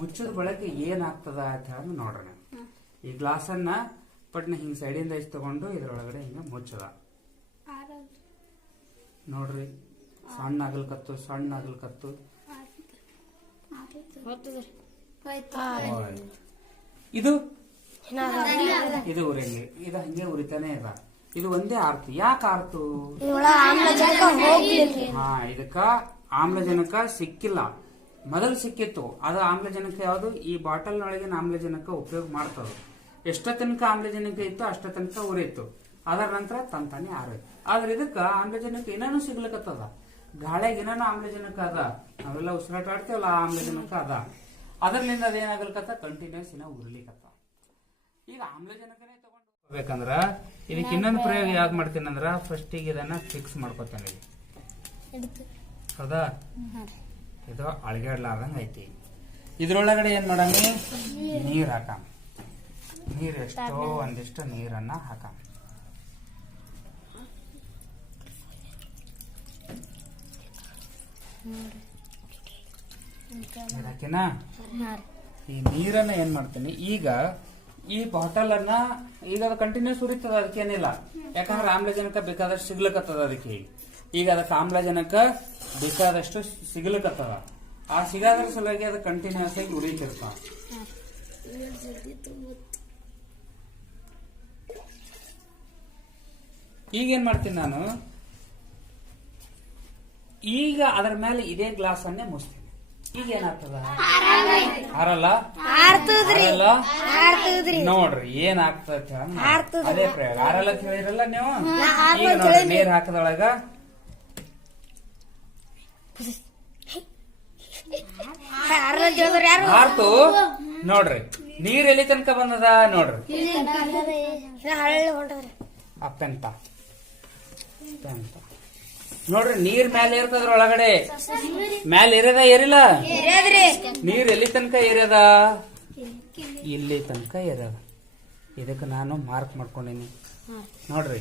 ಮುಚ್ಚಿದ ಬಳಕೆ ಏನಾಗ್ತದ ಅಂತ ಹೇಳಿ ನೋಡ್ರಿ. ಈ ಗ್ಲಾಸನ್ನ ಪಟ್ನ ಹಿಂಗ್ ಸೈಡಿಂದ ಇಷ್ಟು ತಗೊಂಡು ಇದ್ರೊಳಗಡೆ ಹಿಂಗ ಮುಚ್ಚದ ನೋಡ್ರಿ. ಸಣ್ಣ ಆಗಲ್ಕತ್ತು ಇದು ಇದು ಉರಿಯಂಗಿ, ಇದು ಹಂಗೆ ಉರಿತಾನೆ ಇದ. ಇದು ಒಂದೇ ಆರ್ತು. ಯಾಕೆ ಆರ್ತು? ಇದಕ್ಕ ಆಮ್ಲಜನಕ ಸಿಕ್ಕಿಲ್ಲ. ಮೊದಲು ಸಿಕ್ಕಿತ್ತು, ಅದು ಆಮ್ಲಜನಕ ಯಾವುದು ಈ ಬಾಟಲ್ ನೊಳಗಿನ ಆಮ್ಲಜನಕ ಉಪಯೋಗ ಮಾಡ್ತದೆ. ಎಷ್ಟ ತನಕ ಆಮ್ಲಜನಕ ಇತ್ತು ಅಷ್ಟ ತನಕ ಉರಿಯಿತು. ಅದರ ನಂತರ ತಂತಾನೆ ಆರೋಯ್ತು. ಆದ್ರೆ ಇದಕ್ಕ ಆಮ್ಲಜನಕ ಏನಾನು ಸಿಗ್ಲಿಕ್ಕತ್ತದ. ಗಾಳಿಯಾಗ ಏನಾನು ಆಮ್ಲಜನಕ ಅದ, ನಾವೆಲ್ಲ ಉಸಿರಾಟ ಆಡ್ತೇವಲ್ಲ, ಆ ಆಮ್ಲಜನಕ ಅದ. ಅದರ್ಲಿಂದ ಅದೇನಾಗಲ್ಕತ್ತ ಕಂಟಿನ್ಯೂಸ್ ಇನ್ನ ಉರ್ಲಿಕತ್ತ. ಈಗ ಆಮ್ಲಜನಕನೇ ತಗೊಂಡ್ಬೇಕಂದ್ರ ಇದಕ್ಕೆ ಇನ್ನೊಂದು ಪ್ರಯೋಗ ಯಾಕೆ ಮಾಡ್ತೀನಿ ಅಂದ್ರ, ಫಸ್ಟ್ ಈಗ ಇದನ್ನ ಫಿಕ್ಸ್ ಮಾಡ್ಕೊತಾನೆ. ಹೌದಾ? ಇದು ಅಳಗಾಡ್ಲಾರ್ದಂಗ ಐತಿ. ಇದ್ರೊಳಗಡೆ ಏನ್ ಮಾಡಂಗಿ, ನೀರ್ ಹಾಕಂ. ನೀರ್ ಎಷ್ಟೋ ಒಂದಿಷ್ಟು ನೀರನ್ನ ಹಾಕಂ. ಹಾಕಿನಾ? ಈ ನೀರನ್ನ ಏನ್ ಮಾಡ್ತೀನಿ ಈಗ, ಈ ಬಾಟಲ್ ಅನ್ನ ಈಗ ಅದು ಕಂಟಿನ್ಯೂಸ್ ಉರಿತದ, ಅದಕ್ಕೇನಿಲ್ಲ. ಯಾಕಂದ್ರೆ ಆಮ್ಲಜನಕ ಬೇಕಾದಷ್ಟು ಸಿಗ್ಲಿಕ್ಕತ್ತದ ಅದಕ್ಕೆ. ಈಗ ಅದಕ್ಕೆ ಆಮ್ಲಜನಕ ಬೇಕಾದಷ್ಟು ಸಿಗ್ಲಿಕ್ಕತ್ತದ. ಆ ಸಿಗಾದ್ರ ಸಲುವಾಗಿ ಅದು ಕಂಟಿನ್ಯೂಸ್ ಆಗಿ ಉರಿತಿರ್ತ. ಈಗೇನ್ ಮಾಡ್ತೀನಿ ನಾನು, ಈಗ ಅದರ ಮೇಲೆ ಇದೇ ಗ್ಲಾಸ್ ಅನ್ನೇ ಮುಚ್ತೀನಿ. ಈಗ ಏನಾಗ್ತದ? ಹಾರಲ್ಲ ನೋಡ್ರಿ ಏನಾಗ್ತದ. ಅದೇ ಪ್ರಯೋಗ. ಹಾರಲ್ಲ ಹೇಳಿರಲ್ಲ ನೀವು. ಈಗ ನೋಡ್ರಿ ನೀರ್ ಹಾಕದೊಳಗ ಹಾರ್ತು. ನೋಡ್ರಿ ನೀರ್ ಎಲ್ಲಿ ತನಕ ಬಂದದ ನೋಡ್ರಿ. ಅಪ್ಪೆಂತ ನೋಡ್ರಿ, ನೀರ್ ಮ್ಯಾಲ ಇರ್ತದ್ರ ಒಳಗಡೆ. ಮ್ಯಾಲ ಏರ್ಯದ ಏರಿಲ್ಲ? ನೀರ್ ಎಲ್ಲಿ ತನಕ ಏರ್ಯದ? ಇಲ್ಲಿ ತನಕ ಏರ್ಯದ. ಇದಕ್ಕೆ ನಾನು ಮಾರ್ಕ್ ಮಾಡ್ಕೊಂಡೀನಿ ನೋಡ್ರಿ.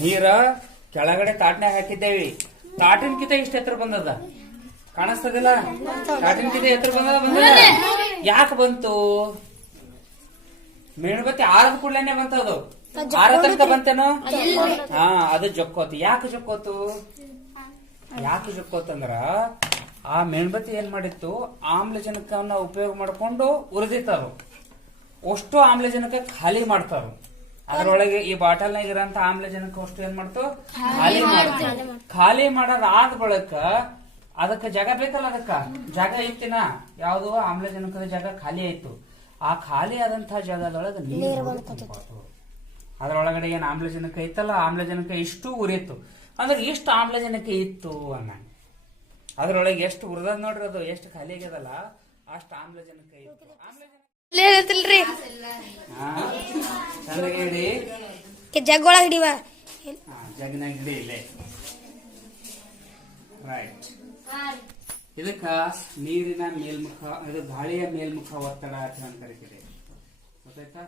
ನೀರ ಕೆಳಗಡೆ ತಾಟ್ನ್ಯಾಗ ಹಾಕಿದ್ದೇವಿ. ತಾಟಿನ್ಕಿಂತ ಇಷ್ಟ ಎತ್ತರ ಬಂದದ, ಕಾಣಿಸ್ತದಿಲ್ಲ? ತಾಟಿನ್ಕಿಂತ ಎತ್ತರ ಬಂದದ. ಯಾಕೆ ಬಂತು? ಮೇಣಬತ್ತಿ ಆರದ ಕೂಡಲೇನೆ ಬಂತದು. ಆರ ತನಕ ಬಂತೇನೋ? ಅದು ಜೊಕ್ಕೋತು. ಯಾಕೆ ಜೊಕ್ಕೋತಂದ್ರ ಆ ಮೇಣಬತ್ತಿ ಏನ್ ಮಾಡಿತ್ತು, ಆಮ್ಲಜನಕವನ್ನ ಉಪಯೋಗ ಮಾಡ್ಕೊಂಡು ಉರಿದಿತ್ತದು. ಅಷ್ಟು ಆಮ್ಲಜನಕ ಖಾಲಿ ಮಾಡ್ತಾರು. ಅದರೊಳಗೆ ಈ ಬಾಟಲ್ನಾಗ ಇರೋಂತ ಆಮ್ಲಜನಕ ಅಷ್ಟು ಏನ್ ಮಾಡ್ತು, ಖಾಲಿ ಮಾಡ್ತು. ಖಾಲಿ ಮಾಡೋದಾದ ಬಳಿಕ ಅದಕ್ಕೆ ಜಾಗ ಬೇಕಲ್ಲ. ಅದಕ್ಕ ಜಾಗ ಐತಿನ, ಯಾವ್ದು ಆಮ್ಲಜನಕದ ಜಾಗ ಖಾಲಿ ಆಯ್ತು. ಆ ಖಾಲಿ ಆದಂತಹ ಜಾಗದೊಳಗೆ ನೀರು ಅದರೊಳಗಡೆ ಏನ್ ಆಮ್ಲಜನಕ ಇತ್ತಲ್ಲ, ಆಮ್ಲಜನಕ ಇಷ್ಟು ಉರಿಯಿತು. ಅಂದ್ರೆ ಎಷ್ಟು ಆಮ್ಲಜನಕ ಇತ್ತು ಅನ್ನ. ಅದ್ರೊಳಗೆ ಎಷ್ಟು ಉರಿದ ನೋಡ್ರಿ, ಅದು ಎಷ್ಟು ಖಾಲಿ ಆಗ್ಯದಲ್ಲ ಅಷ್ಟು ಆಮ್ಲಜನಕ ಇತ್ತು. ಚಂದಗೆ ಹಿಡಿ, ಜಗ್ಗೊಳಗ ಹಿಡಿವ, ಜಗ್ನಾಗ ಹಿಡಿ. ಇಲ್ಲೇ ರೈಟ್. ಇದಕ್ಕ ನೀರಿನ ಮೇಲ್ಮುಖ, ಇದು ಗಾಳಿಯ ಮೇಲ್ಮುಖ ಒತ್ತಡ ಅಂತ ಕರಿತೀವಿ. ಗೊತ್ತಾಯ್ತಾ?